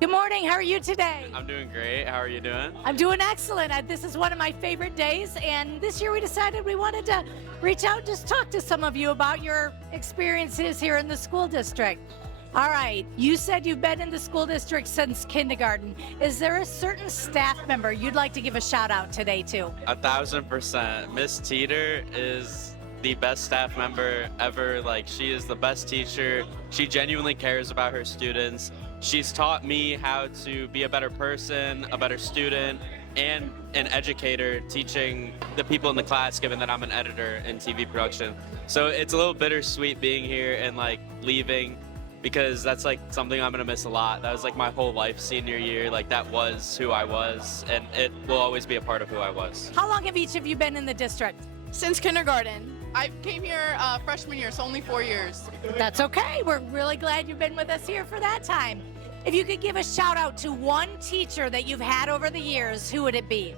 Good morning. How are you today? I'm doing great. How are you doing? I'm doing excellent. This is one of my favorite days, and this year we decided we wanted to reach out and just talk to some of you about your experiences here in the school district. All right, you said you've been in the school district since kindergarten. Is there a certain staff member you'd like to give a shout out today to? 1000%. Miss Teeter is the best staff member ever. Like, she is the best teacher. She genuinely cares about her students. She's taught me how to be a better person, a better student, and an educator, teaching the people in the class, given that I'm an editor in TV production. So it's a little bittersweet being here and like leaving, because that's like something I'm gonna miss a lot. That was like my whole life senior year. Like, that was who I was, and it will always be a part of who I was. How long have each of you been in the district? Since kindergarten. I came here freshman year, so only 4 years. That's okay. We're really glad you've been with us here for that time. If you could give a shout out to one teacher that you've had over the years, who would it be?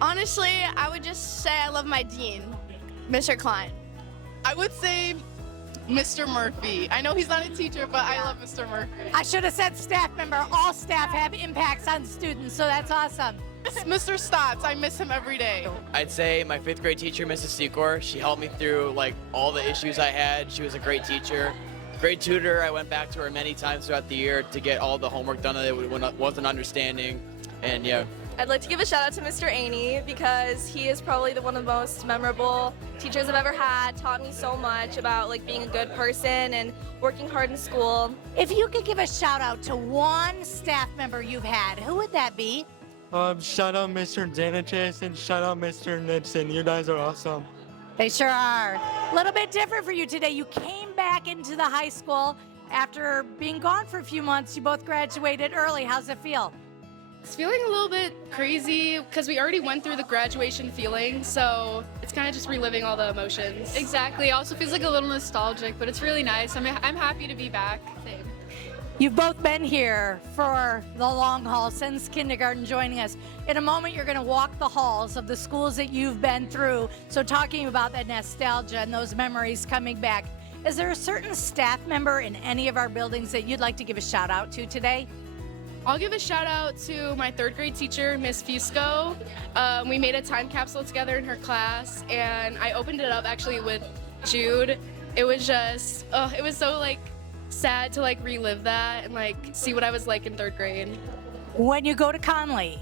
Honestly, I would just say I love my dean, Mr. Klein. I would say Mr. Murphy. I know he's not a teacher, but I love Mr. Murphy. I should have said staff member. All staff have impacts on students, so that's awesome. Mr. Stotts, I miss him every day. I'd say my 5th grade teacher, Mrs. Secor. She helped me through like all the issues I had. She was a great teacher. Great tutor. I went back to her many times throughout the year to get all the homework done that I wasn't understanding. And yeah. I'd like to give a shout out to Mr. Aney, because he is probably one of the most memorable teachers I've ever had. Taught me so much about like being a good person and working hard in school. If you could give a shout out to one staff member you've had, who would that be? Shout out Mr. Danichis and shout out Mr. Nixon. You guys are awesome. They sure are. A little bit different for you today. You came back into the high school after being gone for a few months. You both graduated early. How's it feel? It's feeling a little bit crazy because we already went through the graduation feeling, so it's kind of just reliving all the emotions. Exactly. It also feels like a little nostalgic, but it's really nice. I'm happy to be back. Same. You've both been here for the long haul since kindergarten, joining us. In a moment, you're going to walk the halls of the schools that you've been through. So talking about that nostalgia and those memories coming back, is there a certain staff member in any of our buildings that you'd like to give a shout out to today? I'll give a shout out to my 3rd grade teacher, Miss Fusco. We made a time capsule together in her class, and I opened it up actually with Jude. It was just, it was so like sad to like relive that and like see what I was like in 3rd grade. When you go to Conley,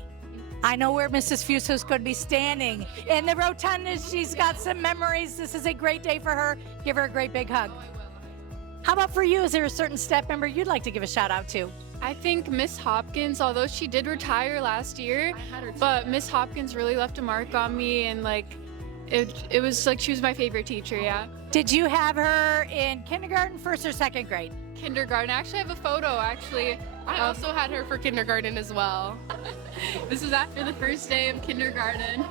I know where Mrs. Fusco's going to be standing. In the rotunda, she's got some memories. This is a great day for her. Give her a great big hug. How about for you? Is there a certain staff member you'd like to give a shout out to? I think Miss Hopkins, although she did retire last year, but Miss Hopkins really left a mark on me, and like it was like she was my favorite teacher, yeah. Did you have her in kindergarten, 1st or 2nd grade? Kindergarten. I actually have a photo, actually. I also had her for kindergarten as well. This is after the first day of kindergarten.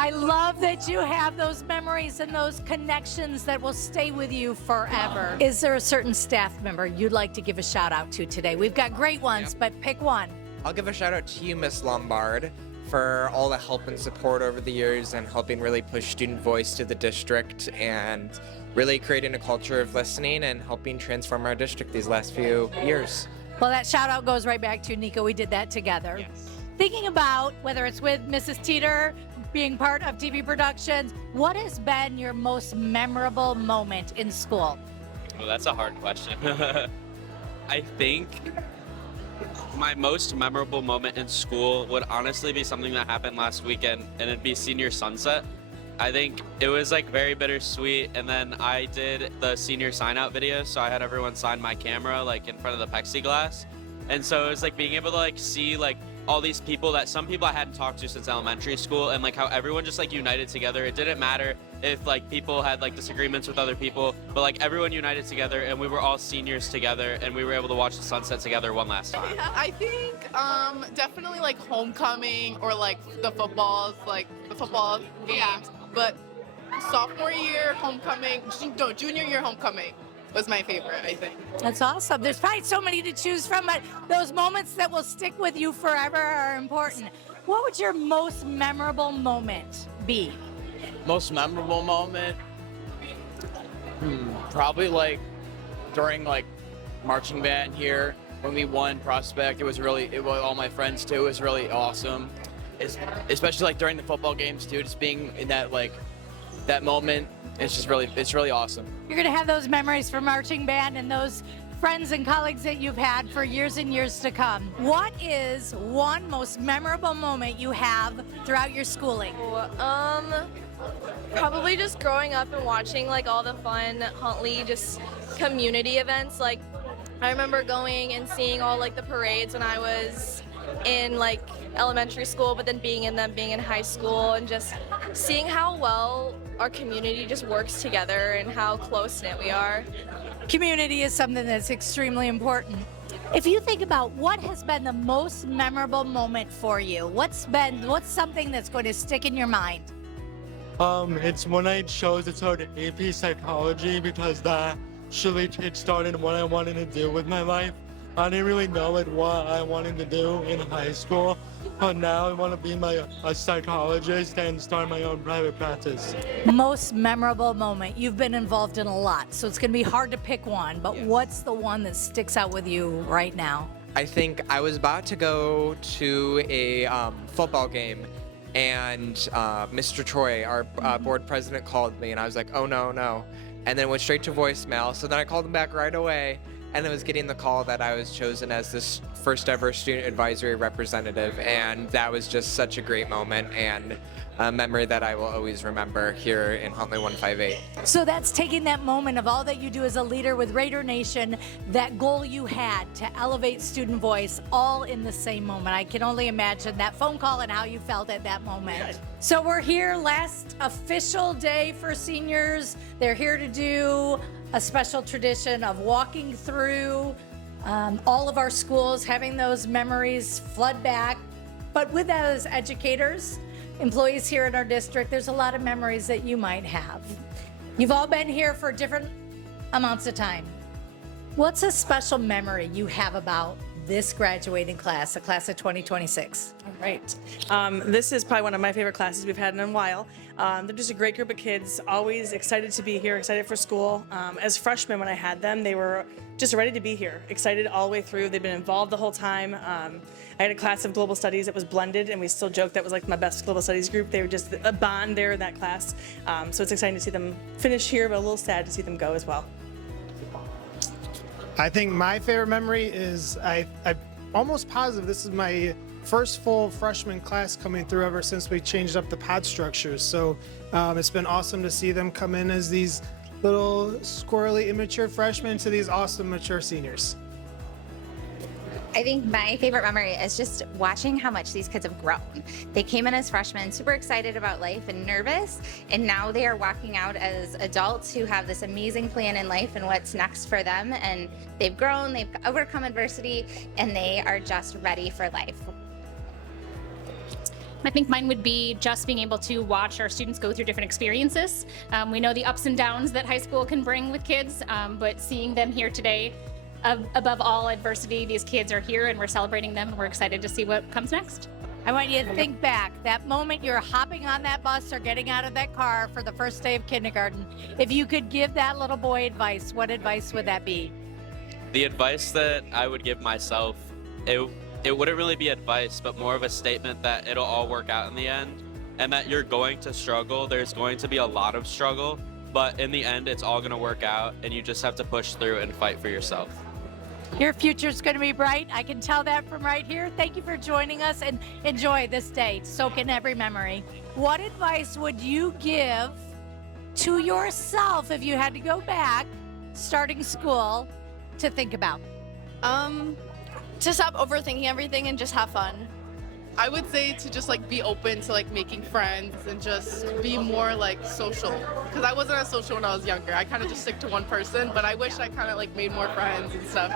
I love that you have those memories and those connections that will stay with you forever. Is there a certain staff member you'd like to give a shout out to today? We've got great ones, but pick one. I'll give a shout out to you, Miss Lombard, for all the help and support over the years and helping really push student voice to the district and really creating a culture of listening and helping transform our district these last few years. Well, that shout out goes right back to Nico. We did that together. Yes. Thinking about whether it's with Mrs. Teeter, being part of TV productions, what has been your most memorable moment in school? Well, that's a hard question. I think my most memorable moment in school would honestly be something that happened last weekend, and it'd be senior sunset. I think it was like very bittersweet, and then I did the senior sign out video, so I had everyone sign my camera like in front of the plexiglass. And so it was like being able to like see like all these people that some people I hadn't talked to since elementary school, and like how everyone just like united together. It didn't matter if like people had like disagreements with other people, but like everyone united together, and we were all seniors together, and we were able to watch the sunset together one last time. Yeah, I think definitely like homecoming or like the footballs, like the football games. But sophomore year homecoming, no, junior year homecoming was my favorite, I think. That's awesome. There's probably so many to choose from, but those moments that will stick with you forever are important. What would your most memorable moment be? Most memorable moment? Probably like during like marching band here when we won Prospect. It was all my friends too. It was really awesome. Especially like during the football games too, just being in that moment. It's really awesome. You're going to have those memories from marching band and those friends and colleagues that you've had for years and years to come. What is one most memorable moment you have throughout your schooling? Probably just growing up and watching like all the fun Huntley just community events. Like I remember going and seeing all like the parades when I was in like elementary school, but then being in high school and just seeing how well our community just works together and how close-knit we are. Community is something that's extremely important. If you think about what has been the most memorable moment for you, what's something that's going to stick in your mind? It's when I chose to start AP Psychology because that actually kick-started what I wanted to do with my life. I didn't really know what I wanted to do in high school, but now I want to be a psychologist and start my own private practice. Most memorable moment. You've been involved in a lot, so it's going to be hard to pick one, but what's the one that sticks out with you right now? I think I was about to go to a football game, and Mr. Troy, our board president, called me, and I was like, oh no, and then went straight to voicemail. So then I called him back right away, and I was getting the call that I was chosen as this first ever student advisory representative, and that was just such a great moment and a memory that I will always remember here in Huntley 158. So that's taking that moment of all that you do as a leader with Raider Nation, that goal you had to elevate student voice, all in the same moment. I can only imagine that phone call and how you felt at that moment. So we're here, last official day for seniors. They're here to do a special tradition of walking through all of our schools, having those memories flood back. But with that, as educators, employees here in our district, there's a lot of memories that you might have. You've all been here for different amounts of time. What's a special memory you have about this graduating class, the class of 2026? All right. This is probably one of my favorite classes we've had in a while. They're just a great group of kids, always excited to be here, excited for school. As freshmen, when I had them, they were just ready to be here, excited all the way through. They've been involved the whole time. I had a class of global studies that was blended, and we still joke that was like my best global studies group. They were just a bond there in that class. So it's exciting to see them finish here, but a little sad to see them go as well. I think my favorite memory is I'm almost positive this is my first full freshman class coming through ever since we changed up the pod structures. So it's been awesome to see them come in as these little squirrely immature freshmen to these awesome mature seniors. I think my favorite memory is just watching how much these kids have grown. They came in as freshmen, super excited about life and nervous, and now they are walking out as adults who have this amazing plan in life and what's next for them. And they've grown, they've overcome adversity, and they are just ready for life. I think mine would be just being able to watch our students go through different experiences. We know the ups and downs that high school can bring with kids, but seeing them here today, above all adversity, these kids are here and we're celebrating them and we're excited to see what comes next. I want you to think back, that moment you're hopping on that bus or getting out of that car for the first day of kindergarten. If you could give that little boy advice, what advice would that be? The advice that I would give myself, it wouldn't really be advice, but more of a statement that it'll all work out in the end, and that you're going to struggle. There's going to be a lot of struggle, but in the end, it's all going to work out, and you just have to push through and fight for yourself. Your future's going to be bright. I can tell that from right here. Thank you for joining us, and enjoy this day. Soak in every memory. What advice would you give to yourself if you had to go back, starting school, to think about? To stop overthinking everything and just have fun. I would say to just like be open to like making friends and just be more like social, because I wasn't as social when I was younger. I kind of just stick to one person, but I wish I kind of like made more friends and stuff.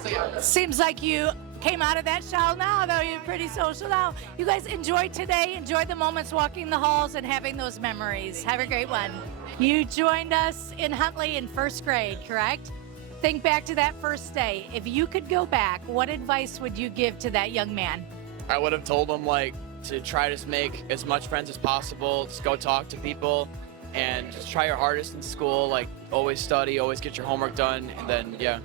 So yeah. Seems like you came out of that shell now, though. You're pretty social now. You guys enjoy today, enjoy the moments walking the halls and having those memories. Have a great one. You joined us in Huntley in first grade, correct? Think back to that first day. If you could go back, what advice would you give to that young man? I would have told him like to try to make as much friends as possible, just go talk to people, and just try your hardest in school. Like always study, always get your homework done, and then yeah.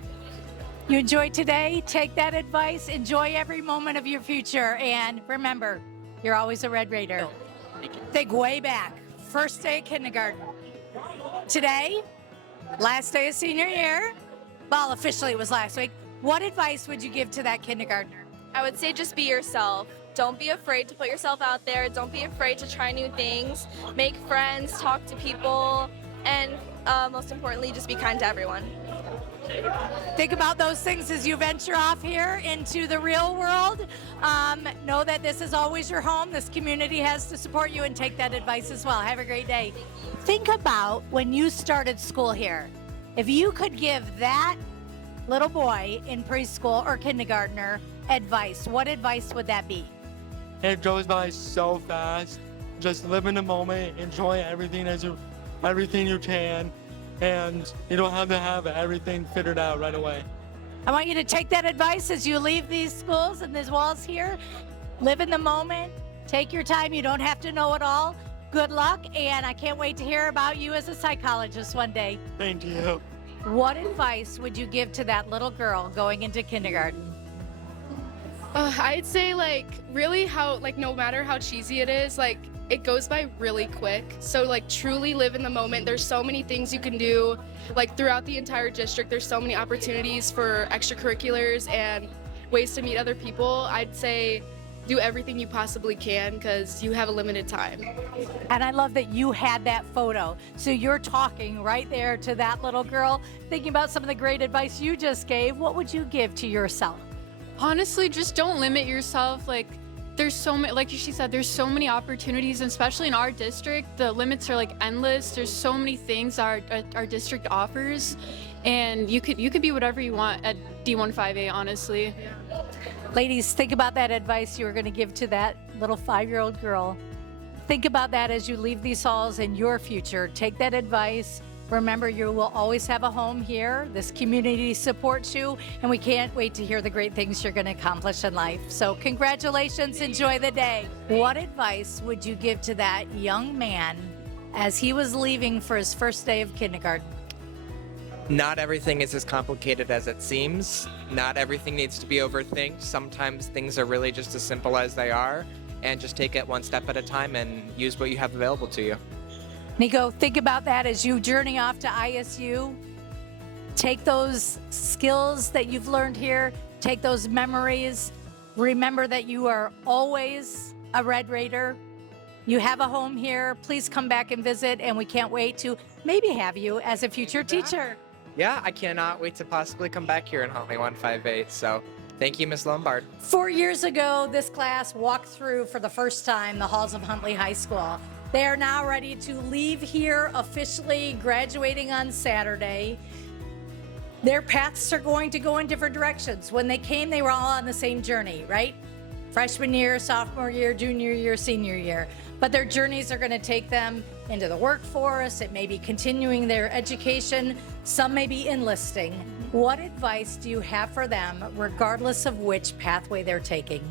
You enjoyed today? Take that advice. Enjoy every moment of your future. And remember, you're always a Red Raider. Thank you. Think way back. First day of kindergarten. Today, last day of senior year. Well, officially it was last week. What advice would you give to that kindergartner? I would say just be yourself. Don't be afraid to put yourself out there. Don't be afraid to try new things. Make friends, talk to people, and most importantly, just be kind to everyone. Think about those things as you venture off here into the real world. Know that this is always your home. This community has to support you, and take that advice as well. Have a great day. Think about when you started school here. If you could give that little boy in preschool or kindergartner advice, what advice would that be? It goes by so fast. Just live in the moment, enjoy everything you can, and you don't have to have everything figured out right away. I want you to take that advice as you leave these schools and these walls here. Live in the moment. Take your time. You don't have to know it all. Good luck, and I can't wait to hear about you as a psychologist one day. Thank you. What advice would you give to that little girl going into kindergarten? I'd say really how no matter how cheesy it is, it goes by really quick. So truly live in the moment. There's so many things you can do throughout the entire district. There's so many opportunities for extracurriculars and ways to meet other people. I'd say do everything you possibly can because you have a limited time. And I love that you had that photo. So you're talking right there to that little girl, thinking about some of the great advice you just gave. What would you give to yourself? Honestly, just don't limit yourself. There's so many, like she said, there's so many opportunities, and especially in our district, the limits are endless. There's so many things our district offers, and you could be whatever you want at D15A, honestly. Ladies, think about that advice you were going to give to that little 5-year-old girl. Think about that as you leave these halls in your future. Take that advice. Remember, you will always have a home here. This community supports you, and we can't wait to hear the great things you're going to accomplish in life. So congratulations. Enjoy the day. What advice would you give to that young man as he was leaving for his first day of kindergarten? Not everything is as complicated as it seems. Not everything needs to be overthinked. Sometimes things are really just as simple as they are, and just take it one step at a time and use what you have available to you. Nico, think about that as you journey off to ISU. Take those skills that you've learned here, take those memories. Remember that you are always a Red Raider. You have a home here. Please come back and visit, and we can't wait to maybe have you as a future teacher. Yeah, I cannot wait to possibly come back here in Huntley 158. So thank you, Ms. Lombard. 4 years ago, this class walked through for the first time the halls of Huntley High School. They are now ready to leave here officially, graduating on Saturday. Their paths are going to go in different directions. When they came, they were all on the same journey, right? Freshman year, sophomore year, junior year, senior year. But their journeys are going to take them into the workforce. It may be continuing their education. Some may be enlisting. What advice do you have for them, regardless of which pathway they're taking?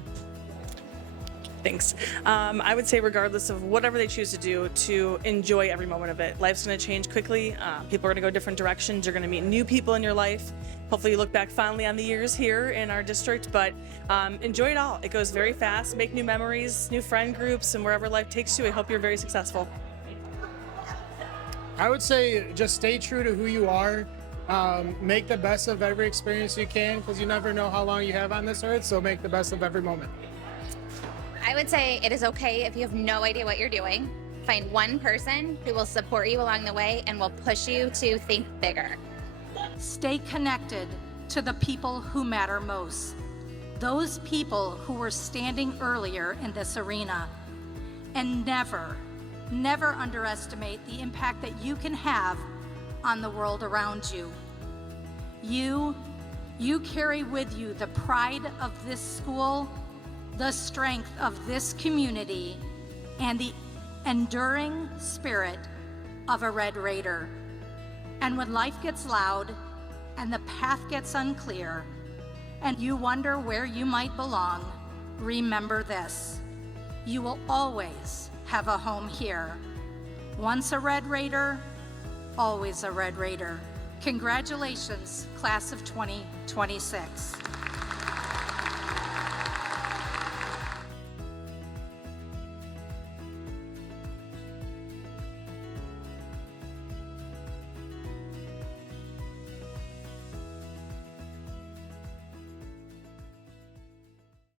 Thanks. I would say regardless of whatever they choose to do, to enjoy every moment of it. Life's going to change quickly. People are going to go different directions. You're going to meet new people in your life. Hopefully you look back fondly on the years here in our district, but enjoy it all. It goes very fast. Make new memories, new friend groups, and wherever life takes you, I hope you're very successful. I would say just stay true to who you are. Make the best of every experience you can, because you never know how long you have on this earth, so make the best of every moment. I would say it is okay if you have no idea what you're doing. Find one person who will support you along the way and will push you to think bigger. Stay connected to the people who matter most. Those people who were standing earlier in this arena. And never underestimate the impact that you can have on the world around you. You carry with you the pride of this school, the strength of this community, and the enduring spirit of a Red Raider. And when life gets loud and the path gets unclear and you wonder where you might belong, remember this: you will always have a home here. Once a Red Raider, always a Red Raider. Congratulations, class of 2026.